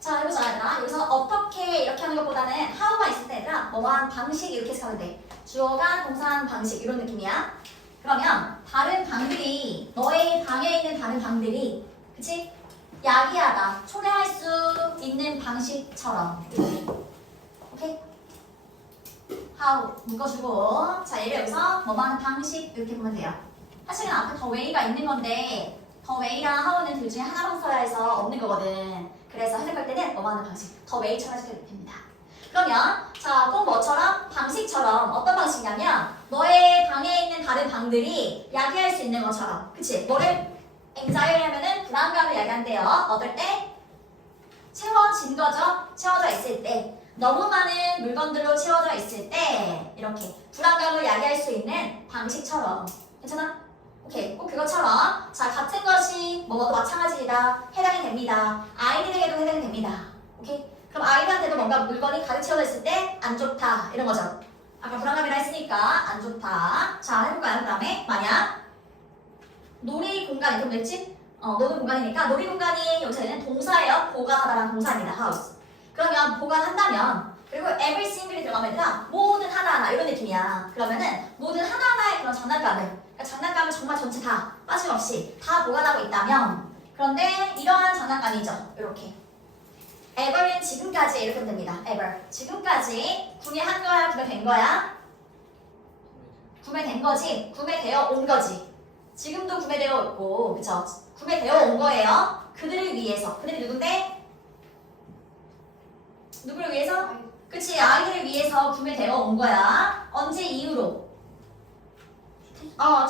자, 해보자, 얘들아. 여기서 어떻게 이렇게 하는 것보다는 how가 있을 때 얘들아, 뭐뭐한 방식 이렇게 해서 하면 돼. 주어가 동사한 방식 이런 느낌이야. 그러면 다른 방들이, 너의 방에 있는 다른 방들이, 그치? 야기하다, 초래할 수 있는 방식처럼. 오케이? how 묶어주고, 자, 얘를 여기서 뭐뭐하는 방식 이렇게 보면 돼요. 사실은 앞에 더 way가 있는 건데, 더 way랑 how는 둘 중에 하나만 써야 해서 없는 거거든. 그래서 해석할 때는 뭐뭐하는 방식, 더 way처럼 해석해도 됩니다. 그러면 자, 꼭 뭐처럼? 방식처럼 어떤 방식이냐면 너의 방에 있는 다른 방들이 야기할 수 있는 것처럼, 그치? 뭐를 anxiety 하면은 불안감을 야기한대요. 어떨 때? 채워진 거죠? 채워져 있을 때, 너무 많은 물건들로 채워져 있을 때 이렇게 불안감을 야기할 수 있는 방식처럼. 괜찮아? 오케이, 꼭 그것처럼 자, 같은 것이 뭐뭐도 마찬가지이다 해당이 됩니다. 아이들에게도 해당이 됩니다. 오케이? 그럼 아이들한테도 뭔가 물건이 가득 채워져 있을 때 안 좋다 이런 거죠. 아까 불안감이라 했으니까 안 좋다. 자, 해볼까요? 그 다음에 만약 놀이 공간이 그럼 됐지? 노는 공간이니까 놀이 공간이 여기서는 동사예요. 보관하다라는 동사입니다. house. 그러면 보관한다면 그리고 every single이 들어가면 얘들아 모든 하나하나 이런 느낌이야. 그러면은 모든 하나하나의 그런 장난감을, 그러니까 장난감을 정말 전체 다 빠짐없이 다 보관하고 있다면, 그런데 이러한 장난감이죠. 이렇게 ever는 지금까지 이렇게 됩니다. ever 지금까지 구매한 거야, 구매된 거야? 구매된 거지, 구매되어 온 거지. 지금도 구매되어 있고, 그쵸? 구매되어 온 거예요. 그들을 위해서. 그들이 누군데? 누구를 위해서? 그치, 아이들을 위해서 구매되어 온 거야. 언제 이후로?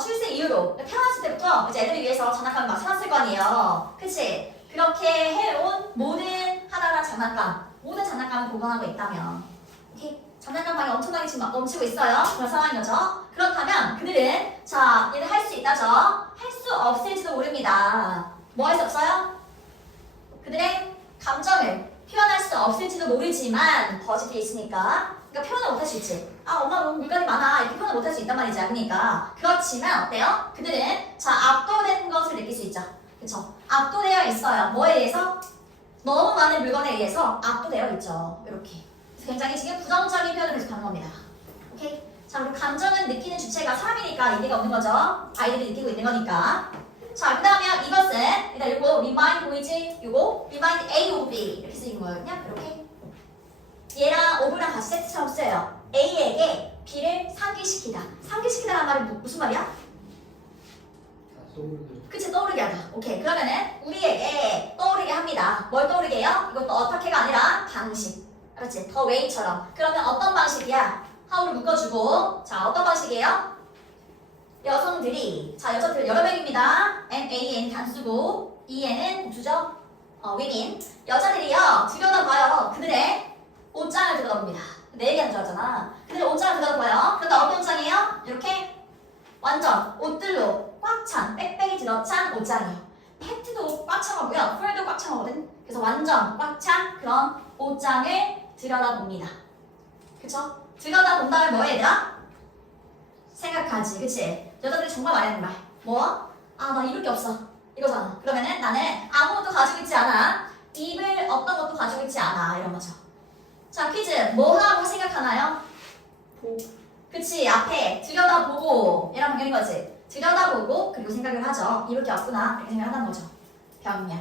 출생 이후로. 태어났을 때부터 이제 애들을 위해서 장난감을 막 사놨을 거 아니에요. 그치? 그렇게 해온 모든 하나하나 장난감, 모든 장난감을 보관하고 있다면, 오케이? 장난감 방이 엄청나게 지금 막 넘치고 있어요. 그런 상황인 거죠. 그렇다면 그들은, 자, 얘는 할 수 있다죠. 할 수 없을지도 모릅니다. 뭐 할 수 없어요? 그들의 감정을 표현할 수 없을지도 모르지만 버짓에 있으니까, 그러니까 표현을 못할 수 있지. 아, 엄마 너무 물건이 많아 이렇게 표현을 못할 수 있단 말이지. 그러니까 그렇지만 어때요? 그들은 자, 압도된 것을 느낄 수 있죠. 그쵸? 압도되어 있어요. 뭐에 의해서? 너무 많은 물건에 의해서 압도되어 있죠. 이렇게. 그래서 굉장히 지금 부정적인 표현을 계속 하는 겁니다. 오케이? 자, 그리고 감정은 느끼는 주체가 사람이니까 의미가 없는 거죠. 아이들이 느끼고 있는 거니까. 자, 그 다음에 이것은 일단 이거 remind 보이지? 이거 remind A of B 이렇게 쓰인 거거든요. 이렇게 얘랑 of랑 같이 세트처럼 써요. A에게 B를 상기시키다. 상기시키다라는 말이 무슨 말이야? 그치, 떠오르게 하다. 오케이, 그러면은 우리에게 떠오르게 합니다. 뭘 떠오르게 해요? 이것도 어떻게가 아니라 방식. 알았지? 더 way처럼. 그러면 어떤 방식이야? how를 묶어주고. 자, 어떤 방식이에요? 여성들이, 자, 여자들 여러 명입니다. MAN 단수고 EN은 복수죠. women. 여자들이요 들여다봐요. 그들의 옷장을 들여다봅니다. 내 얘기하는 줄 알았잖아. 그들의 옷장을 들여다봐요. 그런데 어떤 옷장이에요? 이렇게 완전 옷들로 꽉 찬, 빽빽이 들어찬 옷장이에요. 팬트도 꽉 차거고요. 풀도 꽉 차거든. 그래서 완전 꽉 찬 그런 옷장을 들여다봅니다. 그쵸? 들여다본 다음에 뭐 얘들아? 생각하지. 그치? 여자들이 정말 많이 하는 말. 뭐? 아, 나 입을 게 없어. 이거잖아. 그러면은 나는 아무것도 가지고 있지 않아. 입을 어떤 것도 가지고 있지 않아. 이런 거죠. 자, 퀴즈. 뭐 하고 생각하나요? 그치? 앞에 들여다보고 이런 방향인 거지. 들여다보고 그리고 생각을 하죠. 입을 게 없구나. 이렇게 생각한다는 거죠. 병렬.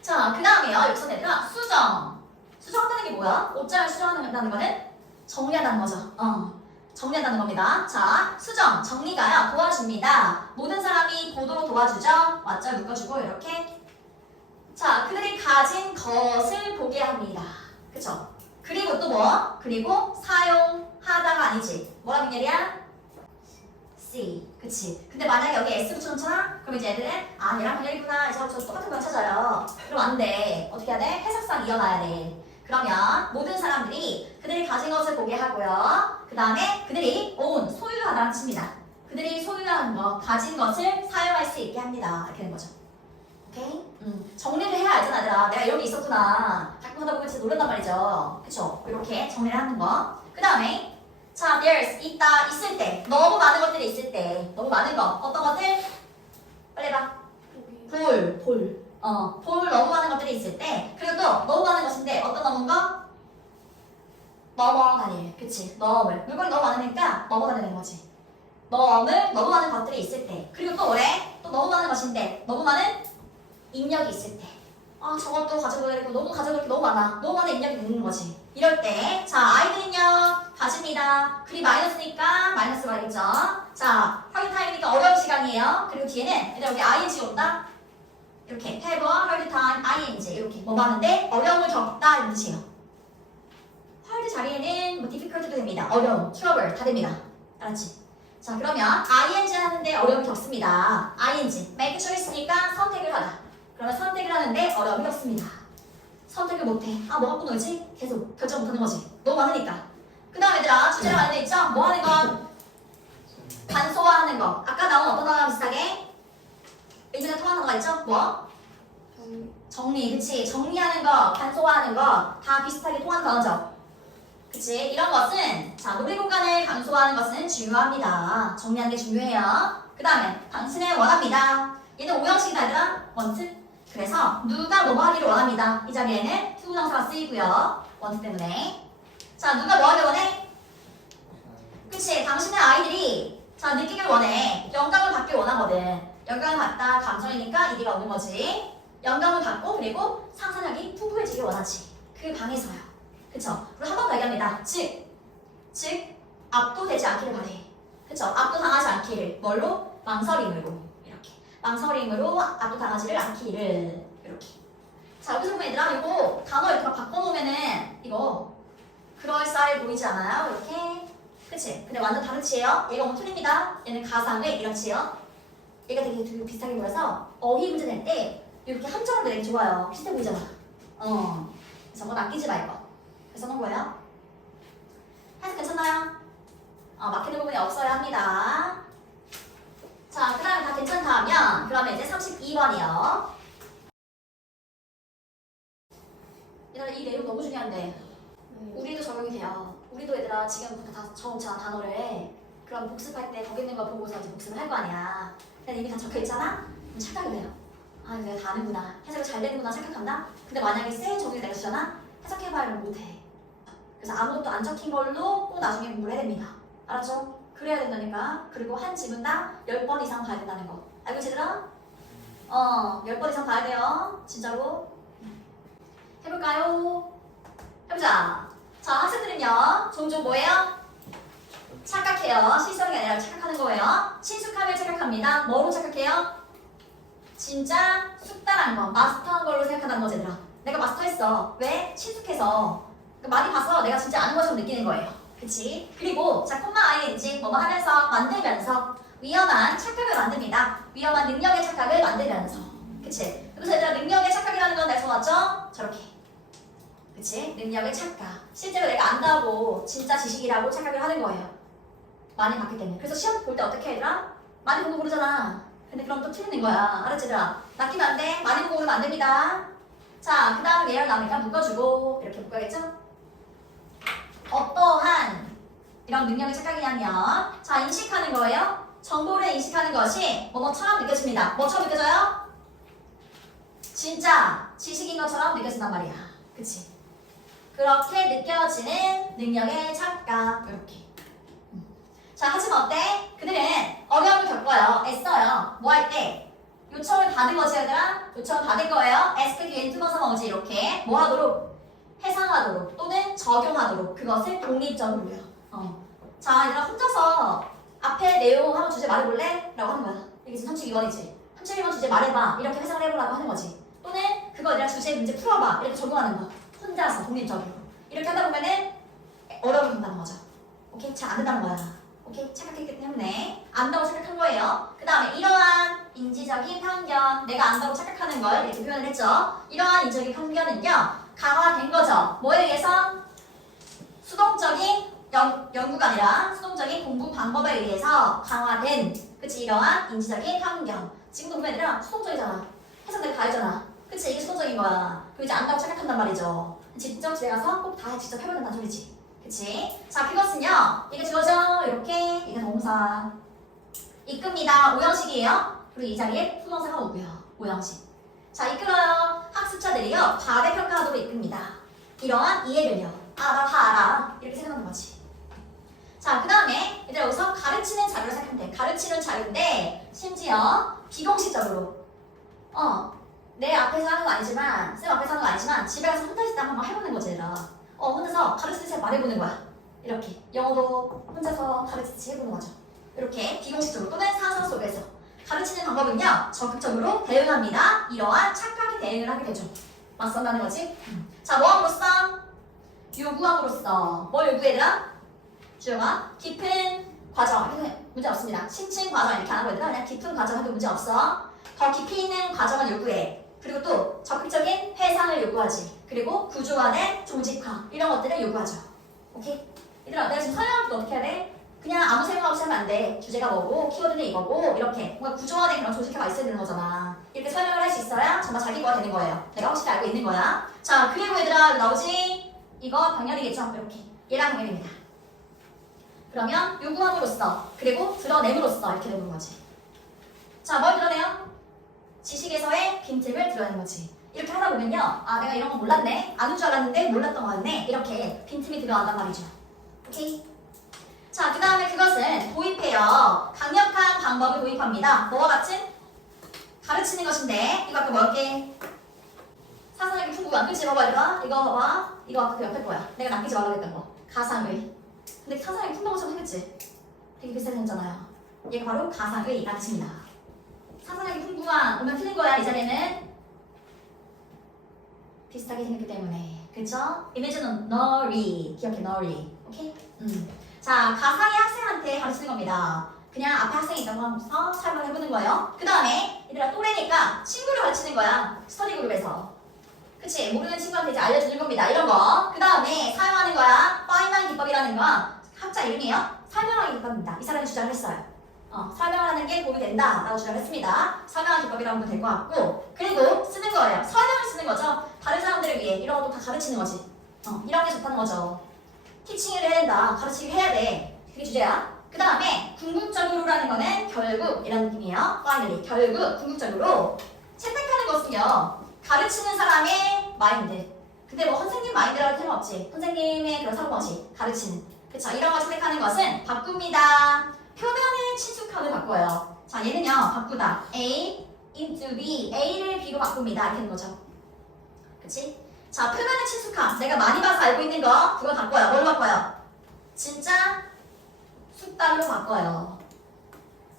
자, 그 다음에요. 여기서 얘들아 수정. 수정한다는 게 뭐야? 옷장을 수정한다는 거는 정리한다는 거죠. 정리한다는 겁니다. 자, 수정, 정리가요. 도와줍니다. 모든 사람이 보도록 도와주죠. 맞죠? 묶어주고 이렇게. 자, 그들이 가진 것을 보게 합니다. 그쵸? 그리고 또 뭐? 그리고 사용하다가 아니지. 뭐라는 얘기야? C. 그치? 근데 만약에 여기 S 붙여놓잖아? 그럼 이제 애들은 아, 얘랑 관련이구나. 이제 저 똑같은 걸 찾아요. 그럼 안 돼. 어떻게 해야 돼? 해석상 이어놔야 돼. 그러면 모든 사람들이 그들이 가진 것을 보게 하고요. 그 다음에 그들이 own, 소유하다는 뜻입니다. 그들이 소유하는 것, 가진 것을 사용할 수 있게 합니다. 이렇게 되는 거죠. 오케이? 정리를 해야 알잖아, 얘들아. 내가 이런 게 있었구나. 가끔 하다 보면 진짜 놀란단 말이죠. 그쵸? 이렇게 정리를 하는 거. 그 다음에 자, there's, 있다, 있을 때. 너무 많은 것들이 있을 때. 너무 많은 거. 어떤 것들? 빨리 해봐. 볼. 볼 넘어가는 것들이 있을 때, 그리고 또 넘어가는 것인데 어떤 넘은 거? 넘어다닐. 그치? 넘을. 물건이 너무 많으니까 넘어다니는 거지. 넘어가는 것들이 있을 때. 그리고 또 뭐래? 또 넘어가는 것인데 너무 많은 입력이 있을 때. 아, 저것도 가지고 되고 너무 가지고 게 너무 많아. 너무 많은 입력이 있는 거지. 이럴 때, 자, 아이들은요, 가집니다. 글이 마이너스니까 마이너스 가겠죠. 자, 확인 타임이니까 어려운 시간이에요. 그리고 뒤에는 얘들 여기 ing 온다. 이렇게 have a hard time, ing 이렇게 뭐 하는데 어려움을 겪다 이런 뜻이에요. hard 자리에는 뭐 difficult도 됩니다. 어려움, trouble 다 됩니다. 알았지? 자, 그러면 ing 하는데 어려움을 겪습니다. ing make choice니까 선택을 하다. 그러면 선택을 하는데 어려움이 없습니다. 선택을 못해. 아, 뭐 갖고 놀지? 계속 결정 못하는 거지. 너무 많으니까. 그 다음 얘들아, 주제랑 관련돼 있죠? 뭐 하는 건? 간소화하는 거. 아까 나온 어떤 단어랑 비슷하게? 의미가 통하는 거가 있죠? 뭐? 정리. 그치? 정리하는 거, 간소화하는 거 다 비슷하게 통하는 단어죠? 그치? 이런 것은 자, 놀이 공간을 간소화하는 것은 중요합니다. 정리하는 게 중요해요. 그 다음에 당신은 원합니다. 얘는 오형식이다 얘들아. want. 그래서 누가 뭐 하기를 원합니다. 이 자리에는 투부정사가 쓰이고요. want 때문에. 자, 누가 뭐 하길 원해? 그치? 당신의 아이들이 자, 느끼길 원해. 영감을 받길 원하거든. 영감을 받다 감정이니까 이디가 오는 거지. 영감을 받고 그리고 상상력이 풍부해지길 원하지. 그 방에서요. 그쵸? 그리고 한 번 더 얘기합니다. 즉 압도되지 않기를 바래. 그쵸? 압도당하지 않기를. 뭘로? 망설임으로. 이렇게. 망설임으로 압도당하지를 않기를. 이렇게. 자, 여기서 보면 얘들아, 이거 단어 이렇게 막 바꿔놓으면은 이거 그럴싸해 보이지 않아요? 이렇게. 그치? 근데 완전 다른 치예요. 얘가 오늘 틀립니다. 얘는 가상의 이런 치예요. 얘가 되게 비슷하게 보여서 어휘 문제 낼 때 이렇게 함정을 내기 좋아요. 비슷해 보이잖아. 저거 낚이지 말고. 그래서 넣은 거예요. 해석 괜찮나요? 막히는 부분이 없어야 합니다. 자, 그 다음에 다 괜찮다 하면 그러면 이제 32번이요. 얘들아, 이 내용 너무 중요한데 우리도 적용이 돼요. 우리도 얘들아 지금부터 다 적었잖아 단어를. 그럼 복습할 때 거기 있는 거 보고서 이제 복습을 할 거 아니야. 근데 이미 다 적혀 있잖아? 그럼 착각을 해요. 아, 내가 다 아는구나. 해석이 잘 되는구나 생각한다? 근데 만약에 세 종류 내가 주잖아? 해석해봐야 못해. 그래서 아무것도 안 적힌 걸로 꼭 나중에 공부를 해야 됩니다. 알았죠? 그래야 된다니까. 그리고 한 지문당 10번 이상 봐야 된다는 거. 알고 있지 얘들아? 10번 이상 봐야 돼요. 진짜로. 해볼까요? 해보자. 자, 학생들은요. 종종 뭐예요? 착각해요. 실성이 아니라 착각하는 거예요. 친숙함을 착각합니다. 뭐로 착각해요? 진짜 숙달한 거, 마스터한 걸로 생각한다는 거지 얘들아. 내가 마스터했어. 왜? 친숙해서. 많이 봐서 내가 진짜 아는 것처럼 느끼는 거예요. 그치? 그리고 자, 콤마 ing 뭐뭐 하면서 만들면서 위험한 착각을 만듭니다. 위험한 능력의 착각을 만들면서. 그치? 그래서 얘들아 능력의 착각이라는 건 내가 써놨죠? 저렇게. 그치? 능력의 착각. 실제로 내가 안다고 진짜 지식이라고 착각을 하는 거예요. 많이 봤기 때문에. 그래서 시험 볼 때 어떻게 해, 얘들아? 많이 보고 그러잖아. 근데 그럼 또 틀리는 거야. 알았지, 얘들아? 낚이면 안 돼. 많이 보고 그러면 안 됩니다. 자, 그 다음 예열 나오니까 묶어주고 이렇게 묶어야겠죠? 어떠한 이런 능력의 착각이냐면 자, 인식하는 거예요. 정보를 인식하는 것이 뭐뭐처럼 느껴집니다. 뭐처럼 느껴져요? 진짜 지식인 것처럼 느껴진단 말이야. 그치? 그렇게 느껴지는 능력의 착각. 이렇게. 자, 하지만 어때? 그들은 어려움을 겪어요. 애써요. 뭐 할 때? 요청을 받은 거지, 얘들아? 요청을 받을 거예요. ask 뒤엔 투명사가 오지. 이렇게. 뭐 하도록? 해상하도록 또는 적용하도록. 그것을 독립적으로요. 자, 얘들아 혼자서 앞에 내용 한번 주제 말해볼래? 라고 하는 거야. 이게 지금 32번이지. 32번 주제 말해봐. 이렇게 해석을 해보라고 하는 거지. 또는 그거 얘들아 주제 문제 풀어봐. 이렇게 적용하는 거. 혼자서 독립적으로. 이렇게 하다 보면은 어려움이 된다는 거죠. 오케이? 잘 안 된다는 거야. 오케이? 착각했기 때문에 안다고 착각한 거예요. 그 다음에 이러한 인지적인 편견, 내가 안다고 착각하는 걸 이렇게 표현을 했죠. 이러한 인지적인 편견은요 강화된 거죠. 뭐에 의해서? 수동적인 연구가 아니라 수동적인 공부 방법에 의해서 강화된, 그치? 이러한 인지적인 편견. 지금도 보면 얘들아 수동적이잖아. 해석 내가 다 했잖아. 그치? 이게 수동적인 거야. 그리고 이제 안다고 착각한단 말이죠. 직접 집에 가서 꼭 다 직접 해봐야 된다는 소리지. 그치? 자, 그것은요 이게 주어져 이렇게, 이게 동사 이끕니다. 오형식이에요. 그리고 이 자리에 수동사가 오고요. 오형식. 자, 이끌어요. 학습자들이요. 과대평가하도록 이끕니다. 이러한 이해를요. 아, 나 다 알아. 이렇게 생각하는 거지. 자, 그 다음에 얘들아 여기서 가르치는 자료를 생각하면 돼. 가르치는 자료인데 심지어 비공식적으로 내 앞에서 하는 거 아니지만 쌤 앞에서 하는 거 아니지만 집에 가서 혼자 있을 때 한번 해보는 거지 얘들아. 혼자서 가르치듯이 말해보는 거야. 이렇게 영어도 혼자서 가르치듯이 해보는 거죠. 이렇게 비공식적으로 또는 상상 속에서 가르치는 방법은요 적극적으로 대응합니다. 이러한 착하게 대응을 하게 되죠. 맞선다는 거지. 자, 뭐함으로써? 요구함으로써 뭘 요구해라? 주영아, 깊은 과정 이거 문제 없습니다. 심층 과정 이렇게 안 하고 얘들아 그냥 깊은 과정 해도 문제 없어. 더 깊이 있는 과정을 요구해. 그리고 또 적극적인 해상을 요구하지. 그리고 구조화된 조직화 이런 것들을 요구하죠. 오케이? 얘들아 내가 지금 설명할 때 어떻게 해야 돼? 그냥 아무 생각 없이 하면 안 돼. 주제가 뭐고 키워드는 이거고 이렇게 뭔가 구조화된 그런 조직화가 있어야 되는 거잖아. 이렇게 설명을 할 수 있어야 정말 자기 거가 되는 거예요. 내가 확실히 알고 있는 거야. 자, 그리고 얘들아 나오지? 이거 병렬이겠죠? 이렇게 얘랑 병렬입니다. 그러면 요구함으로써 그리고 드러냄으로써 이렇게 되는 거지. 자, 뭘 드러내요? 지식에서의 빈틈을 드러내는 거지. 이렇게 하다 보면요. 아, 내가 이런 거 몰랐네. 아는 줄 알았는데 몰랐던 거 같네. 이렇게 빈틈이 드러난단 말이죠. 오케이? 자, 그 다음에 그것은 도입해요. 강력한 방법을 도입합니다. 뭐와 같은? 가르치는 것인데 이거 아까 뭐였게? 사상력이 풍부한. 그치? 봐봐 얘들아. 이거 봐봐. 이거 아까 그 옆에 거야. 내가 남기지 말라고 했던 거. 가상의. 근데 사상력이 풍부한 것처럼 생겼지? 되게 비슷하게 생겼잖아요. 얘가 바로 가상의 가르칩니다. 사상력이 풍부한 오면 틀린 거야. 이 자리에는 비슷하게 생겼기 때문에. 그쵸? 이미지는 널리. 기억해 널리. 오케이? 자, 가상의 학생한테 가르치는 겁니다. 그냥 앞에 학생이 있다고 하면서 설명을 해보는 거예요. 그 다음에 얘들아 또래니까 친구를 가르치는 거야. 스터디 그룹에서. 그치? 모르는 친구한테 이제 알려주는 겁니다. 이런 거. 그 다음에 사용하는 거야. 파이만 기법이라는 건 학자 이름이에요. 설명하기 기법입니다. 이 사람이 주장을 했어요. 설명을 하는 게 도움이 된다 라고 주장을 했습니다. 설명하기 기법이라고 하면 될 것 같고 그리고 쓰는 거예요. 설명을 쓰는 거죠. 다른 사람들을 위해 이런 것도 다 가르치는 거지. 이런 게 좋다는 거죠. 티칭을 해야 된다. 가르치기를 해야 돼. 그게 주제야. 그 다음에 궁극적으로라는 거는 결국 이런 느낌이에요. finally 결국 궁극적으로 채택하는 것은요. 가르치는 사람의 마인드. 근데 뭐 선생님 마인드라고 할 필요 없지. 선생님의 그런 사고방식 가르치는. 그쵸? 이런 걸 채택하는 것은 바꿉니다. 표면의 친숙함을 바꿔요. 자, 얘는요. 바꾸다. A into B. A를 B로 바꿉니다. 이렇게 하는 거죠. 그치? 자, 표면의 친숙함. 내가 많이 봐서 알고 있는 거 그거 바꿔요. 뭘로 바꿔요? 진짜 숙달로 바꿔요.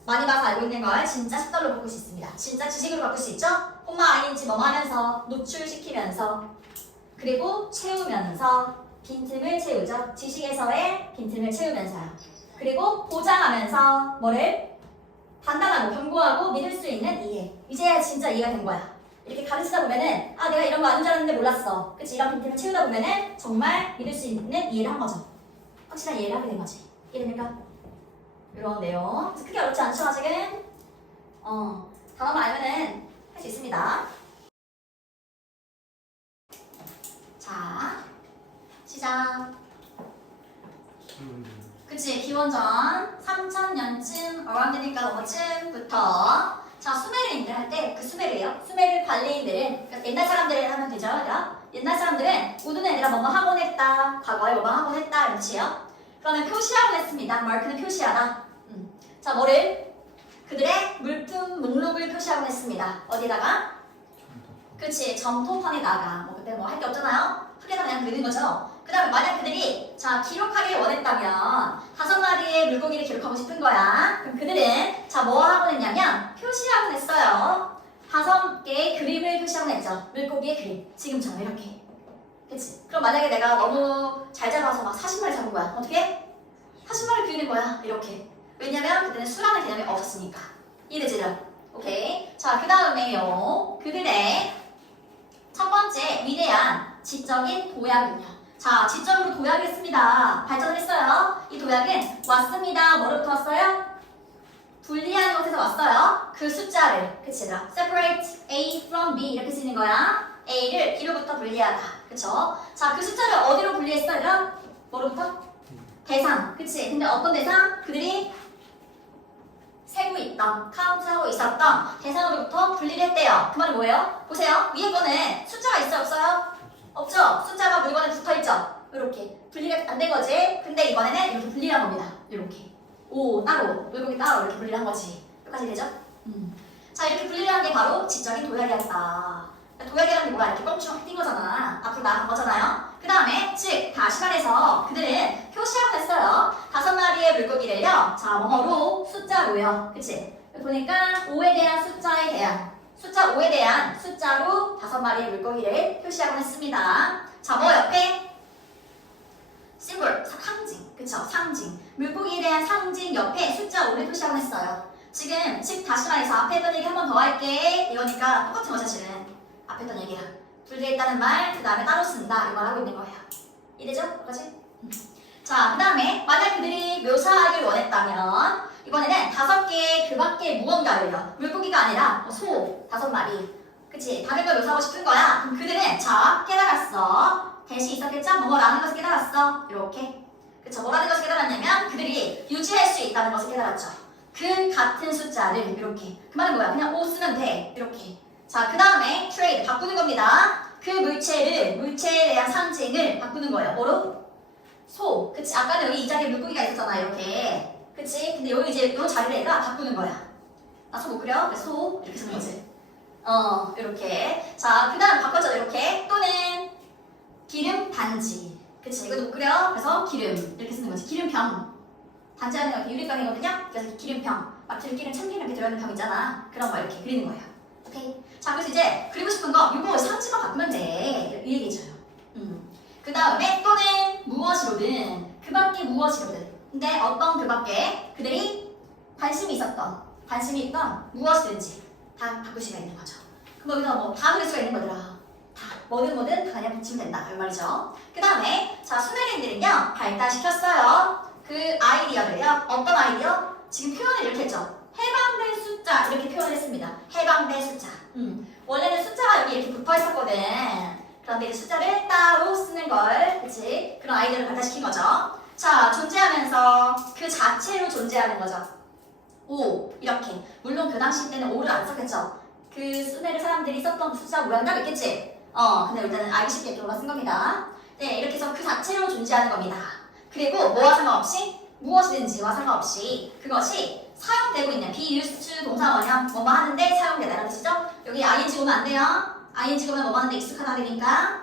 많이 봐서 알고 있는 걸 진짜 숙달로 바꿀 수 있습니다. 진짜 지식으로 바꿀 수 있죠? 콤마 아인지 뭐뭐 하면서 노출시키면서 그리고 채우면서 빈틈을 채우죠. 지식에서의 빈틈을 채우면서요. 그리고 보장하면서 뭐를? 단단하고 견고하고 믿을 수 있는 이해. 이제야 진짜 이해가 된 거야. 이렇게 가르치다 보면은 아 내가 이런 거 아는 줄 알았는데 몰랐어. 그치? 이런 빈틈을 채우다 보면은 정말 믿을 수 있는 이해를 한 거죠. 확실한 이해를 하게 된 거지. 이해됩니까? 이런 내용. 그래서 크게 어렵지 않죠 아직은? 단어만 알면은 할 수 있습니다. 자, 시작. 그치? 기원전 3000년쯤 어랑되니까 어쯤부터 자, 수메르인들 할 때 그 수메르예요. 수메르 발리인들은 그러니까 옛날 사람들 하면 되죠, 얘들아. 옛날 사람들은 모든 애들아 뭐뭐 하곤 했다. 과거에 뭐뭐 하곤 했다. 이런 뜻이에요. 그러면 표시하곤 했습니다. 마크는 표시하다. 자, 뭐를? 그들의 물품 목록을 표시하곤 했습니다. 어디다가? 그치, 점토판에다가. 뭐 그때 뭐 할 게 없잖아요. 흙에다 그냥 그리는 거죠. 그 다음에 만약 그들이 자 기록하길 원했다면 5마리의 물고기를 기록하고 싶은 거야. 그럼 그들은 자 뭐 하곤 했냐면 표시하곤 했어요. 5개의 그림을 표시하곤 했죠. 물고기의 그림. 지금처럼 이렇게. 그치? 그럼 만약에 내가 너무 잘 잡아서 막 40마리 잡은 거야. 어떻게? 40마리 그리는 거야. 이렇게. 왜냐면 그때는 수라는 개념이 없었으니까. 이해되지? 오케이. 자, 그 다음에요. 그들의 첫 번째 위대한 지적인 도약은요. 자, 지적으로 도약을 했습니다. 발전을 했어요. 이 도약은 왔습니다. 뭐로부터 왔어요? 분리하는 것에서 왔어요. 그 숫자를, 그치 얘들아? separate A from B 이렇게 쓰는 거야. A를 B로부터 분리하다. 그쵸? 자, 그 숫자를 어디로 분리했어 얘들아? 뭐로부터? 대상, 그치? 근데 어떤 대상? 그들이 세고 있던 있었던, 카운트하고 있었던 대상으로부터 분리를 했대요. 그 말은 뭐예요? 보세요. 위에 거는 숫자가 있어요? 없어요? 없죠? 숫자가 물건에 붙어있죠? 이렇게 분리가 안 된 거지. 근데 이번에는 이렇게 분리를 한 겁니다. 이렇게. 오 따로, 물고기 따로 이렇게 분리를 한 거지. 여기까지 되죠? 자, 이렇게 분리를 한 게 바로 지적인 도약이었다. 도약이라는 게 뭐야? 이렇게 뻥충 뛴 거잖아. 앞으로 나간 거잖아요. 그 다음에 즉 다시말해서 그들은 표시하고 했어요. 5마리의 물고기를요. 자, 뭐뭐로 숫자로요. 그치? 보니까 5에 대한 숫자에 대한 숫자 5에 대한 숫자로 5마리의 물고기를 표시하고 했습니다. 자, 뭐 옆에 심볼, 상징. 그쵸? 상징. 물고기에 대한 상징 옆에 숫자 5를 표시하고 했어요. 지금 즉 다시말해서 앞에 했던 얘기 한 번 더 할게. 이거니까 똑같은 거 사실은. 앞에 했던 얘기랑 분리했다는 말, 그 다음에 따로 쓴다 이 말 하고 있는 거예요. 이해되죠? 여기까지? 자, 그 다음에 만약 그들이 묘사하길 원했다면 이번에는 5개 그 밖에 무언가를요. 물고기가 아니라 소 5마리. 그치? 다른 걸 묘사하고 싶은 거야. 그럼 그들은 자 깨달았어. 대신 있었겠죠? 뭐라는 것을 깨달았어. 이렇게. 그쵸? 뭐라는 것을 깨달았냐면 그들이 유지할 수 있다는 것을 깨달았죠. 그 같은 숫자를 이렇게. 그 말은 뭐야? 그냥 5 쓰면 돼. 이렇게. 자, 그 다음에 트레이드 바꾸는 겁니다. 그 물체에 대한 상징을 바꾸는 거예요. 뭐로? 소. 그치? 아까는 여기 이 자리에 물고기가 있었잖아. 이렇게. 그치? 근데 여기 이제 이 자리를 얘가 바꾸는 거야. 나 소 못 그려? 그래서 소. 이렇게 쓰는 거지. 이렇게. 자, 그 다음 바꿨죠. 이렇게. 또는 기름 반지. 그치? 이것도 못 그려? 그래서 기름. 이렇게 쓰는 거지. 기름병. 반지하는 거 유리병이거든요. 그래서 기름병. 막 들기름, 참기름 이렇게 들어있는 병 있잖아. 그런 거 이렇게 그리는 거예요. 오케이. 자, 그래서 이제 그리고 싶은 거 이거 상징만 바꾸면 돼. 이 얘기해줘요. 그 다음에 또는 무엇이로든 그 밖에 무엇이로든. 근데 어떤 그 밖에 그들이 관심이 있던 무엇이든지 다 바꿀 수가 있는 거죠. 그럼 여기다 뭐 다 그릴 수가 있는 거더라. 다 뭐든 다 그냥 붙이면 된다. 이 말이죠. 그 다음에 자 수메르인들은요 발달시켰어요. 그 아이디어를요. 어떤 아이디어? 지금 표현을 이렇게 했죠. 해방된 숫자 이렇게 표현을 했습니다. 해방된 숫자. 원래는 숫자가 여기 이렇게 붙어 있었거든. 그런데 이제 숫자를 따로 쓰는 걸, 그치? 그런 아이디어를 발달시킨 거죠. 자, 존재하면서 그 자체로 존재하는 거죠. 5 이렇게. 물론 그 당시 때는 5를 안 썼겠죠. 그 수메르 사람들이 썼던 숫자 모양 따로 있겠지. 근데 일단은 알기 쉽게 이렇게 쓴 겁니다. 네, 이렇게 해서 그 자체로 존재하는 겁니다. 그리고 뭐와 상관없이 무엇이든지와 상관없이 그것이 사용되고 있는 be used to 동사 원형 뭐뭐 하는데 사용되다라는 뜻이죠. 여기 ing 오면 안 돼요. ing 오면 뭐뭐 하는데 익숙하다 되니까.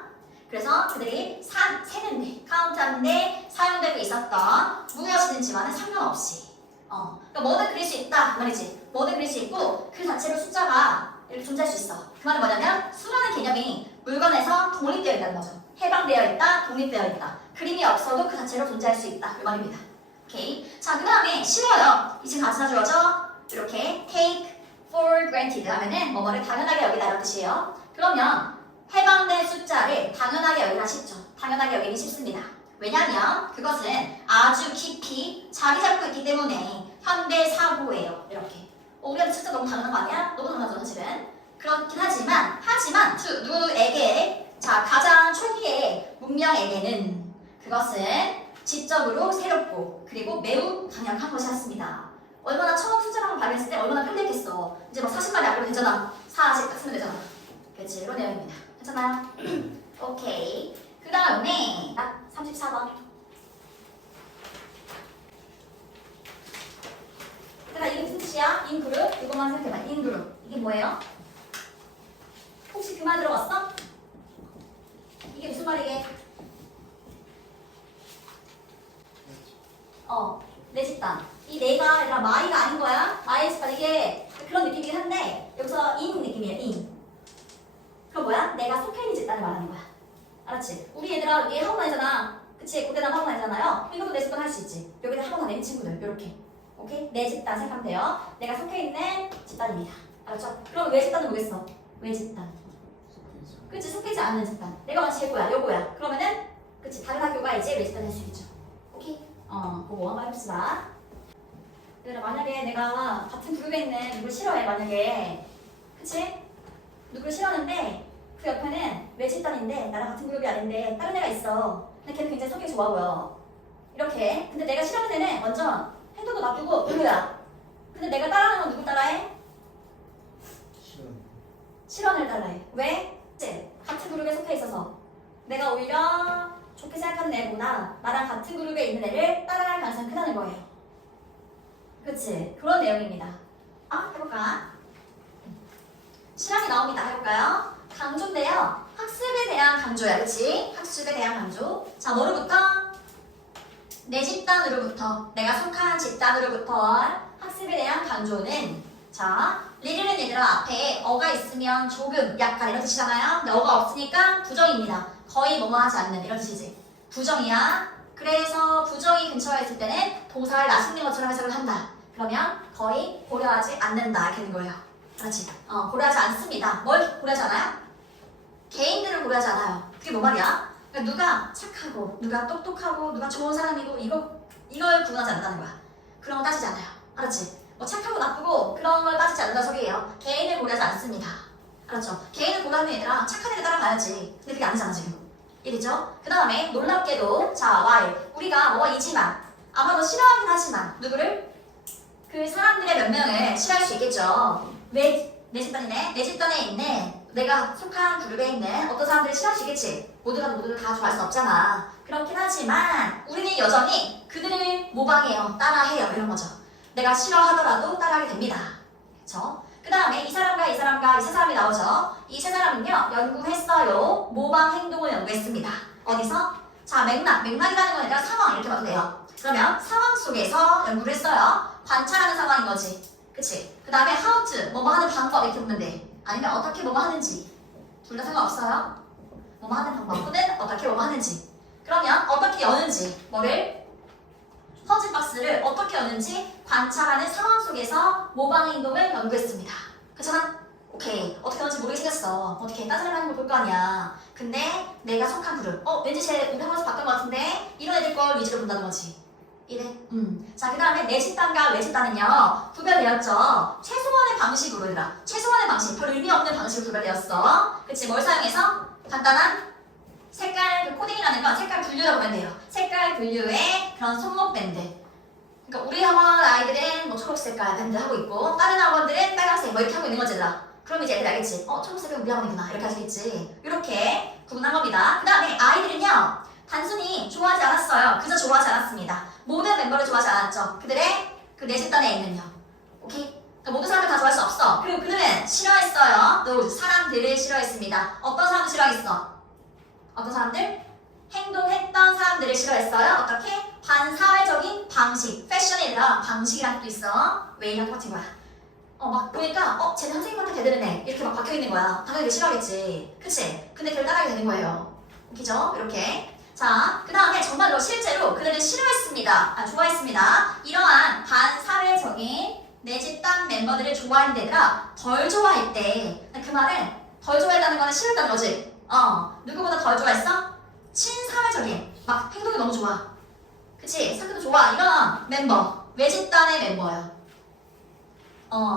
그래서 그들이 세는데 카운트하는데 사용되고 있었던 무엇이든지와는 상관없이 그러니까 뭐든 그릴 수 있다 그 말이지. 뭐든 그릴 수 있고 그 자체로 숫자가 이렇게 존재할 수 있어. 그 말은 뭐냐면 수라는 개념이 물건에서 독립되어 있다는 거죠. 해방되어 있다, 독립되어 있다. 그림이 없어도 그 자체로 존재할 수 있다 그 말입니다. 오케이. 자, 그 다음에 쉬워요. 이제 가사 주어져. 이렇게 take for granted 하면은 뭐뭐를 당연하게 여기다 이런 뜻이에요. 그러면 해방된 숫자를 당연하게 여기다 쉽죠. 당연하게 여기는 쉽습니다. 왜냐면 그것은 아주 깊이 자리 잡고 있기 때문에 현대 사고예요. 이렇게. 우리한테 숫자 너무 당연한 거 아니야? 너무 당연하죠 사실은. 그렇긴 하지만 누구에게 자 가장 초기의 문명에게는 그것은 지적으로 새롭고 그리고 매우 강력한 것이었습니다. 얼마나 처음 숫자를 발견했을 때 얼마나 편리했겠어. 이제 막 40마리 앞으로 되잖아. 40 딱 쓰면 되잖아. 그렇지 이런 내용입니다. 괜찮아요? 오케이. 그 다음에 34번. 얘들아 이게 무슨 뜻이야? 인그룹? 이것만 생각해봐. 인그룹. 이게 뭐예요? 혹시 그 말 들어봤어? 이게 무슨 말이게? 내 집단. 이 내가 얘들아 마이가 아닌 거야. 마이의 집단 이게 그런 느낌이긴 한데 여기서 인 느낌이에요. 인. 그럼 뭐야? 내가 속해 있는 집단을 말하는 거야. 알았지? 우리 얘들아 여기 학원 다니잖아. 그치? 고대남 학원 다니잖아요. 이것도 내 집단 할 수 있지. 여기다 학원 다니는 친구들 이렇게. 오케이? 내 집단 생각하면 돼요. 내가 속해 있는 집단입니다. 알았죠? 그럼 외 집단은 뭐겠어? 외 집단. 그치? 속해지 않는 집단. 내가 만약 제거야, 요거야. 그러면은 그치? 다른 학교가 이제 외 집단 할 수 있죠. 오케이? 그거 한번 해봅시다. 얘들아 만약에 내가 같은 그룹에 있는 누굴 싫어해 만약에. 그치? 누굴 싫어하는데 그 옆에는 외 집단인데 나랑 같은 그룹이 아닌데 다른 애가 있어. 근데 걔는 굉장히 성격이 좋아 보여. 이렇게. 근데 내가 싫어하는 애는 완전 행동도 나쁘고 별로야. 근데 내가 따라하는 건 누굴 따라? 달라해? 싫어요. 실언을 달라해. 왜? 이제 같은 그룹에 속해 있어서 내가 오히려 좋게 생각하는 애보다 나랑 같은 그룹에 있는 애를 따라갈 가능성이 크다는 거예요. 그치? 그런 내용입니다. 해볼까? 실험이 나옵니다. 해볼까요? 강조인데요. 학습에 대한 강조야. 그치? 학습에 대한 강조. 자, 뭐로부터? 내 집단으로부터, 내가 속한 집단으로부터 학습에 대한 강조는 자, 리르는 얘들아 앞에 어가 있으면 조금, 약간 이런 뜻이잖아요. 근데 어가 없으니까 부정입니다. 거의 뭐뭐 하지 않는 이런 뜻이지. 부정이야. 그래서 부정이 근처에 있을 때는 동사를 나식는 것처럼 해석을 한다. 그러면 거의 고려하지 않는다. 이렇게 되는 거예요. 그렇지. 고려하지 않습니다. 뭘 고려하지 않아요? 개인들을 고려하지 않아요. 그게 뭐 말이야? 그러니까 누가 착하고, 누가 똑똑하고, 누가 좋은 사람이고 이걸 구분하지 않는다는 거야. 그런 거 따지지 않아요. 알았지? 뭐 착하고 나쁘고 그런 걸 따지지 않는다 소리예요. 개인을 고려하지 않습니다. 알았죠? 개인을 고려하는 애들아 착한 애를 따라가야지. 근데 그게 아니잖아 지금. 이해됐죠? 그 다음에 놀랍게도 자 while 우리가 뭐이지만 아마도 싫어하긴 하지만 누구를? 그 사람들의 몇 명을 싫어할 수 있겠죠. 내 집단이네. 내 집단에 있는 내가 속한 그룹에 있는 어떤 사람들을 싫어할 수 있겠지. 모두가 모두를 다 좋아할 수 없잖아. 그렇긴 하지만 우리는 여전히 그들을 모방해요. 따라해요. 이런 거죠. 내가 싫어하더라도 따라하게 됩니다. 그쵸? 그 다음에 이 사람과 이 사람과 이 세 사람이 나오죠. 이 세 사람은요. 연구했어요. 모방 행동을 연구했습니다. 어디서? 자, 맥락이라는 건 아니라 상황 이렇게 봐도 돼요. 그러면 상황 속에서 연구를 했어요. 관찰하는 상황인 거지. 그치? 그 다음에 how to, 뭐뭐 하는 방법 이렇게 보면 돼. 아니면 어떻게 뭐뭐 하는지. 둘 다 상관없어요. 뭐뭐 하는 방법 또는 어떻게 뭐뭐 하는지. 그러면 어떻게 여는지. 뭐를? 퍼즐박스를 어떻게 여는지 관찰하는 상황 속에서 모방 행동을 연구했습니다. 그렇잖아? 오케이. 어떻게 여는지 모르게 생겼어. 어떻게 따지려고 하는 걸 볼 거 아니야. 근데 내가 속한 그룹. 왠지 우리 학원에서 봤던 것 같은데 이런 애들 걸 위주로 본다는 거지. 이래? 자, 그 다음에 내 집단과 외 집단은요. 구별되었죠. 최소한의 방식으로 얘들아. 최소한의 방식. 별 의미 없는 방식으로 구별되었어. 그치? 뭘 사용해서? 간단한 색깔, 그 코딩이라는 건 색깔 분류라고 보면 돼요. 색깔 분류의 그런 손목 밴드. 그러니까 우리 학원 아이들은 뭐 초록색 깔 밴드 하고 있고 다른 학원들은 빨간색 뭐 이렇게 하고 있는 거지 얘들아. 그럼 이제 애들이 알겠지. 초록색은 우리 학원이구나. 이렇게 할 수 있지. 이렇게 구분한 겁니다. 그 다음에 아이들은요. 단순히 좋아하지 않았어요. 그저 좋아하지 않았습니다. 모든 멤버를 좋아하지 않았죠. 그들의 그 내 집단에 있는요. 오케이? 그러니까 모든 사람을 다 좋아할 수 없어. 그리고 그들은 싫어했어요. those 사람들을 싫어했습니다. 어떤 사람을 싫어했어? 어떤 사람들? 행동했던 사람들을 싫어했어요. 어떻게? 반사회적인 방식. 패션이라 방식이란 것도 있어. 웨이랑 똑같은 거야. 막 보니까 쟤는 선생님한테 대드는 애 이렇게 막 박혀있는 거야. 당연히 싫어하겠지. 그치? 근데 걔를 따라하게 되는 거예요. 웃기죠? 이렇게. 자, 그 다음에 정말로 실제로 그들은 싫어했습니다. 좋아했습니다. 이러한 반사회적인 내 집단 멤버들을 좋아하는 데들아 덜 좋아할 때 그 말은 덜 좋아했다는 거는 싫었다는 거지. 누구보다 덜 좋아했어? 친사회적인 막 행동이 너무 좋아. 그치? 성격도 좋아. 이런 멤버 외 집단의 멤버야.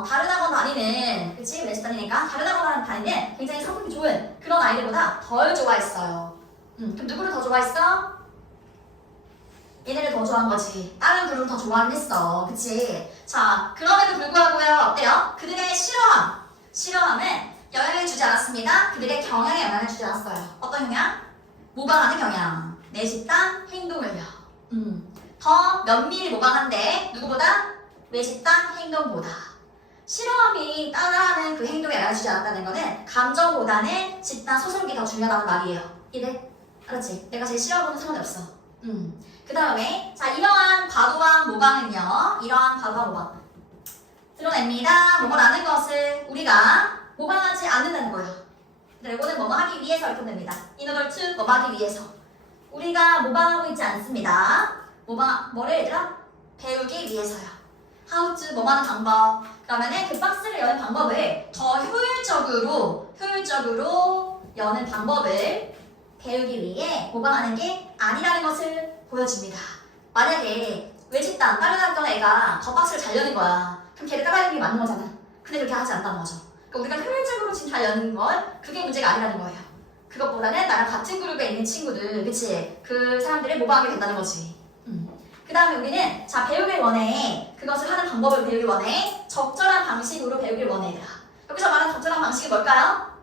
다른 학원 다니는 그치? 외 집단이니까 다른 학원 다니는 굉장히 성격이 좋은 그런 아이들보다 덜 좋아했어요. 그럼 누구를 더 좋아했어? 얘네를 더 좋아한 거지. 다른 그룹을 더 좋아하긴 했어. 그치? 자, 그럼에도 불구하고요. 어때요? 그들의 싫어함은 영향을 주지 않았습니다. 그들의 경향에 영향을 주지 않았어요. 어떤 경향? 모방하는 경향. 내 집단 행동을요. 더 면밀히 모방한데 누구보다? 외 집단 행동보다. 싫어함이 따라하는 그 행동에 영향을 주지 않았다는 거는 감정보다는 집단 소속이 더 중요하다는 말이에요. 이래? 알았지? 내가 제일 싫어하고는 상관이 없어. 그 다음에 자 이러한 과도한 모방은요. 이러한 과도한 모방 드러냅니다. 뭐뭐라는 것을 우리가 모방하지 않는다는 거예요. 이거는 뭐뭐 하기 위해서 이렇게 됩니다. In order to 뭐뭐 하기 위해서 우리가 모방하고 있지 않습니다. 뭐를 얘들아? 배우기 위해서요. How to 뭐뭐 하는 방법 그러면은 그 박스를 여는 방법을 더 효율적으로 여는 방법을 배우기 위해 모방하는 게 아니라는 것을 보여줍니다. 만약에 외집단 다른 학교 애가 더 박스를 잘 여는 거야. 그럼 걔를 따라하는 게 맞는 거잖아. 근데 그렇게 하지 않다는 거죠. 그러니까 우리가 효율적으로 지금 잘 여는 건 그게 문제가 아니라는 거예요. 그것보다는 나랑 같은 그룹에 있는 친구들, 그치? 그 사람들을 모방하게 된다는 거지. 그 다음에 우리는 자 배우길 원해. 그것을 하는 방법을 배우길 원해. 적절한 방식으로 배우길 원해. 얘들아. 여기서 말하는 적절한 방식이 뭘까요?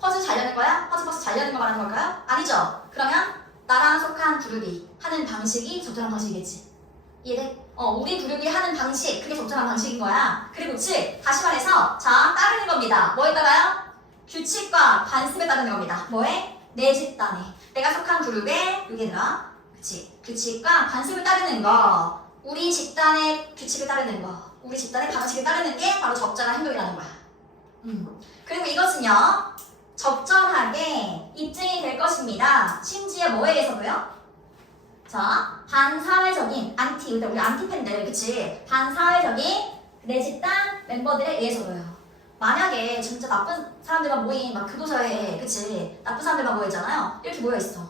퍼즐 잘 여는 거야? 퍼즐 잘 여는 거 말하는 걸까요? 아니죠. 그러면 나랑 속한 그룹이 하는 방식이 적절한 방식이겠지. 이해돼? 우리 그룹이 하는 방식, 그게 적절한 방식인 거야. 그리고 즉 다시 말해서 자 따르는 겁니다. 뭐에 따라요? 규칙과 관습에 따르는 겁니다. 뭐에? 내 집단에. 내가 속한 그룹에 여기들아. 그치? 규칙과 관습을 따르는 거. 우리 집단의 규칙을 따르는 거. 우리 집단의 방식을 따르는 게 바로 적절한 행동이라는 거야. 그리고 이것은요. 적절하게 입증이 될 것입니다. 심지어 뭐에 의해서도요? 자, 반사회적인 안티, 우리 안티팬들, 그치? 반사회적인 내 집단 멤버들에 의해서도요. 만약에 진짜 나쁜 사람들만 모인 막 교도소에, 그치? 나쁜 사람들만 모여있잖아요. 이렇게 모여있어.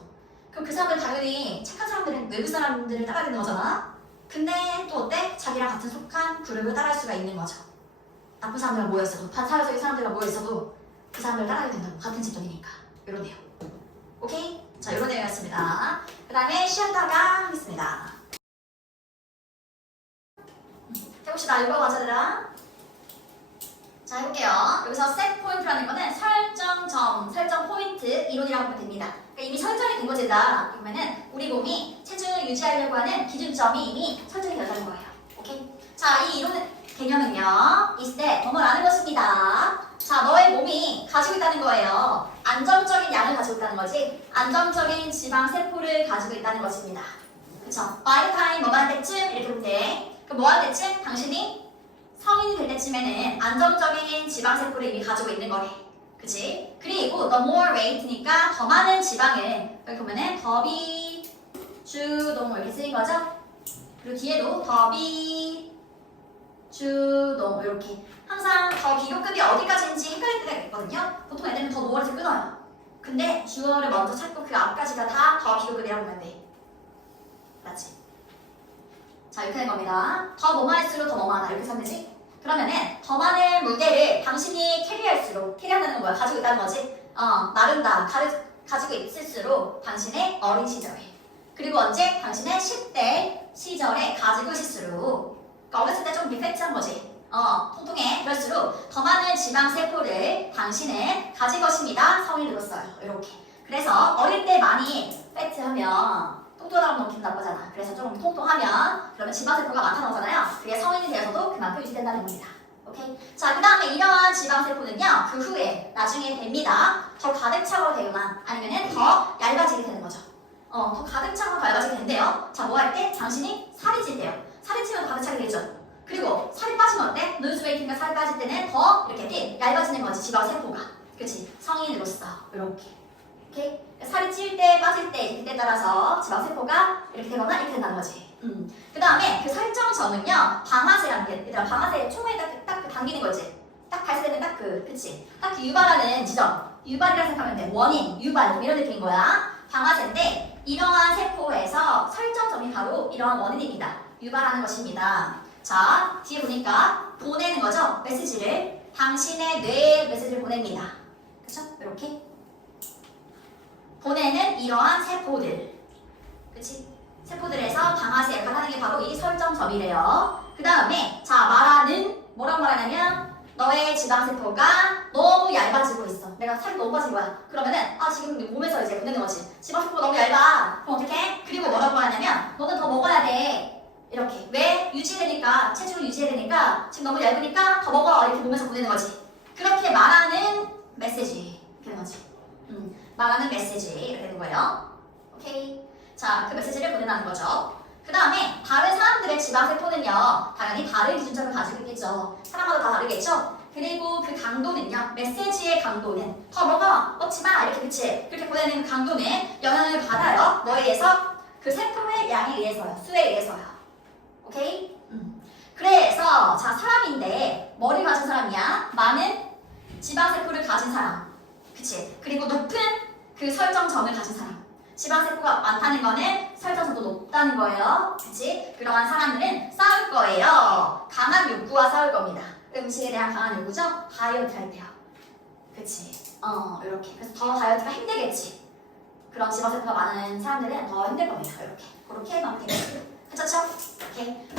그럼 그 사람들 당연히 착한 사람들은 외부 사람들을 따라야 되는 거잖아. 근데 또 어때? 자기랑 같은 속한 그룹을 따라할 수가 있는 거죠. 나쁜 사람들만 모여있어도, 반사회적인 사람들만 모여있어도 그 사람들을 따라야 된다고. 같은 집단이니까. 이런 내용. 오케이? 자, 이런 내용이었습니다. 그 다음에 쉬었다가 하겠습니다. 해봅시다. 이거 맞아들아. 자, 해볼게요. 여기서 set 포인트라는 거는 설정점, 설정 포인트 이론이라고 보면 됩니다. 그러니까 이미 설정이 된 거지다. 그러면은 우리 몸이 체중을 유지하려고 하는 기준점이 이미 설정이 되었다는 거예요. 오케이? 자, 이 이론의 개념은요. is that 뭐뭐라는 것입니다. 자, 너의 몸이 가지고 있다는 거예요. 안정적인 양을 가지고 있다는 거지. 안정적인 지방 세포를 가지고 있다는 것입니다. 그쵸? by time 뭐뭐 할 때쯤 이렇게 보면 돼. 그럼 뭐 할 때쯤? 당신이 성인이 될 때쯤에는 안정적인 지방 세포를 이미 가지고 있는 거래. 그치? 그리고 the more weight니까 더 많은 지방을 여기 보면은 더비 주동 이렇게 쓰인 거죠? 그리고 뒤에도 더비 주동 이렇게 항상 더 비교급이 어디까지인지 헷갈릴 때가 있거든요. 보통 애들은 더 노어에서 끊어요. 근데 주어를 먼저 찾고 그 앞까지가 다 더 비교급이라고 보면 돼. 맞지? 자, 이렇게 된 겁니다. 더 뭐뭐할수록 더 뭐뭐하다 이렇게 쓰면 되지? 그러면은 더 많은 무게를 당신이 캐리할수록, 캐리한다는 건 뭐야? 가지고 있다는 거지? 나른다, 가지고 있을수록 당신의 어린 시절에, 그리고 언제? 당신의 10대 시절에 가지고 있을수록, 그러니까 어렸을 때 좀 리펙트한 거지? 통통해. 그럴수록 더 많은 지방 세포를 당신은 가질 것입니다. 성인이 들었어요. 이렇게. 그래서 어릴 때 많이 패트하면 통통하면 너무 기분 나쁘잖아. 그래서 좀 통통하면 그러면 지방 세포가 많다 나오잖아요. 그게 성인이 되어서도 그만큼 유지된다는 겁니다. 오케이? 자, 그 다음에 이러한 지방 세포는요. 그 후에 나중에 됩니다. 더 가득 차고 되거나 아니면은 더 얇아지게 되는 거죠. 더 가득 차고 더 얇아지게 된대요. 자, 뭐 할 때? 당신이 살이 찔 때요. 살이 찌면 가득 차게 되죠. 그리고 살이 빠지면 어때? 루즈 웨이트니까 살이 빠질 때는 더 이렇게 얇아지는 거지, 지방 세포가. 그치? 성인으로서 이렇게. 오케이? 살이 찔 때, 빠질 때, 그때 따라서 지방 세포가 이렇게 되거나 이렇게 된다는 거지. 그 다음에 그 설정점은요, 방아쇠라는 게, 얘들아, 방아쇠 총에 딱 당기는 거지. 딱 발사되면 딱 그치? 딱 그 유발하는 지점. 유발이라 생각하면 돼. 원인, 유발, 이런 느낌인 거야. 방아쇠인데, 이러한 세포에서 설정점이 바로 이러한 원인입니다. 유발하는 것입니다. 자, 뒤에 보니까 보내는 거죠? 메시지를. 당신의 뇌에 메시지를 보냅니다. 그쵸? 이렇게. 보내는 이러한 세포들. 그치? 세포들에서 방아쇠 역할을 하는 게 바로 이 설정점이래요. 그 다음에, 자, 말하는, 뭐라고 말하냐면, 너의 지방세포가 너무 얇아지고 있어. 내가 살이 너무 빠진 거야. 그러면은, 지금 몸에서 이제 보내는 거지. 지방세포가 너무 얇아. 그럼 어떡해? 그리고 뭐라고 하냐면, 너는 더 먹어야 돼. 이렇게. 왜? 유지되니까, 체중을 유지해야 되니까, 지금 너무 얇으니까 더 먹어. 이렇게 몸에서 보내는 거지. 그렇게 말하는 메시지. 이렇게 되는 거지. 말하는 메시지. 이렇게 되는 거예요. 오케이. 자, 그 메시지를 보내는 거죠. 그 다음에 다른 사람들의 지방세포는요, 당연히 다른 기준점을 가지고 있겠죠. 사람마다 다 다르겠죠. 그리고 그 강도는요, 메시지의 강도는 더 먹어, 먹지 마, 이렇게 그치? 그렇게 보내는 그 강도는 영향을 받아요. 뭐에 의해서? 그 세포의 양에 의해서요. 수에 의해서요. 오케이? 그래서 자, 사람인데 머리 가진 사람이야. 많은 지방세포를 가진 사람. 그치? 그리고 높은 그 설정점을 가진 사람. 지방세포가 많다는 거는 설정점도 높다는 거예요. 그치? 그러한 사람들은 싸울 거예요. 강한 욕구와 싸울 겁니다. 음식에 대한 강한 욕구죠? 다이어트 할 때요. 그치? 이렇게. 그래서 더 다이어트가 힘들겠지. 그런 지방 세포가 많은 사람들은 더 힘들 겁니다. 이렇게. 그렇게 마면 되겠습니다. 괜찮죠? 오케이.